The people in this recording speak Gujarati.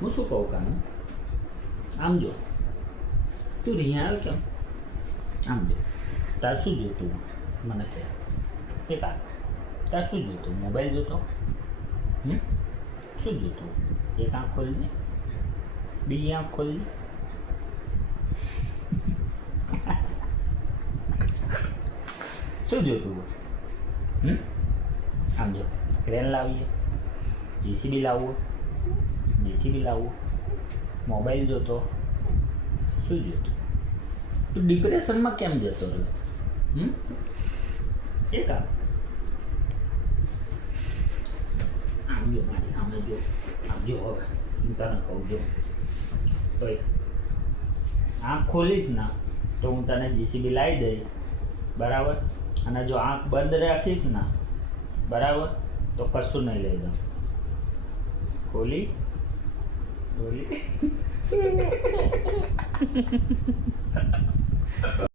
હું શું કહું કાનું, આમ જો તું અહીંયા આવે કેમ? આમ જો, તાર શું જોતું મને કહે? એ કાન, તાર શું જોતું? મોબાઈલ જોતો? શું જોતું? એક આંખ ખોલજે, બીજી આંખ ખોલજે. શું જોતું? આમ જો, ક્રેન લાવીએ, જેસીબી લાવવું, મોબાઈલ જોતો, શું જોતું? તું ડિપ્રેશનમાં કેમ જતો રહ્યો? એ કામ, આમ જો મારી સામે જો, આમ જો, હવે હું તને કહું જો, ભાઈ આંખ ખોલીશ ના તો હું તને જીસીબી લાવી દઈશ, બરાબર? અને જો આંખ બંધ રાખીશ ના, બરાબર, તો કશું નહીં લઈ દઉં. ખોલી ખોલી